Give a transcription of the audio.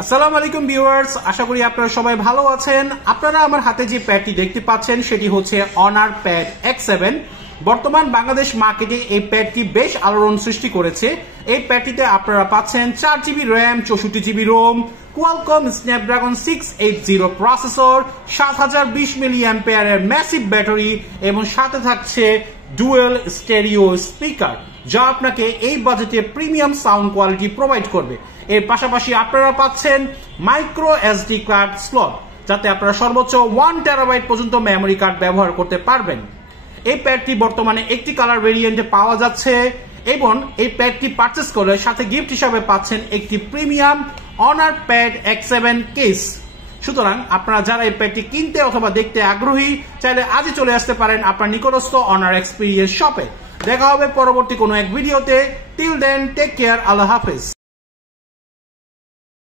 আসসালামু আলাইকুম ভিউয়ার্স, আশা করি আপনারা সবাই ভালো আছেন। আপনারা আমার হাতে যে প্যাডটি দেখতে পাচ্ছেন সেটি হচ্ছে অনার প্যাড X7। বর্তমান বাংলাদেশ মার্কেটে এই প্যাডটি বেশ আলোড়ন সৃষ্টি করেছে। এই প্যাডটিতে আপনারা পাচ্ছেন 4GB RAM, 64GB ROM, Qualcomm Snapdragon 680 processor, 7020 মিলিঅ্যাম্পিয়ারের ম্যাসিভ ব্যাটারি এবং সাথে থাকছে ডুয়েল স্টেরিও স্পিকার, যা আপনাকে এই বাজেটে প্রিমিয়াম সাউন্ড কোয়ালিটি প্রোভাইড করবে। এর পাশাপাশি আপনারা পাচ্ছেন মাইক্রো এসডি কার্ড স্লট, যাতে আপনারা সর্বোচ্চ 1 টেরাবাইট পর্যন্ত মেমোরি কার্ড ব্যবহার করতে পারবেন। এই প্যাডটি বর্তমানে একটি কালার ভেরিয়েন্টে পাওয়া যাচ্ছে এবং এই প্যাডটি পারচেস করলে সাথে গিফট হিসাবে পাচ্ছেন একটি premium honour pad X7 case. সুতরাং আপনারা যারা এই প্যাডটি কিনতে অথবা দেখতে আগ্রহী, চাইলে আজই চলে আসতে পারেন আপনার নিকটস্থ অনার এক্সপিরিয়েন্স শপে। দেখা হবে পরবর্তী কোনো এক ভিডিওতে। টিল দেন, টেক কেয়ার, আল্লাহ হাফেজ।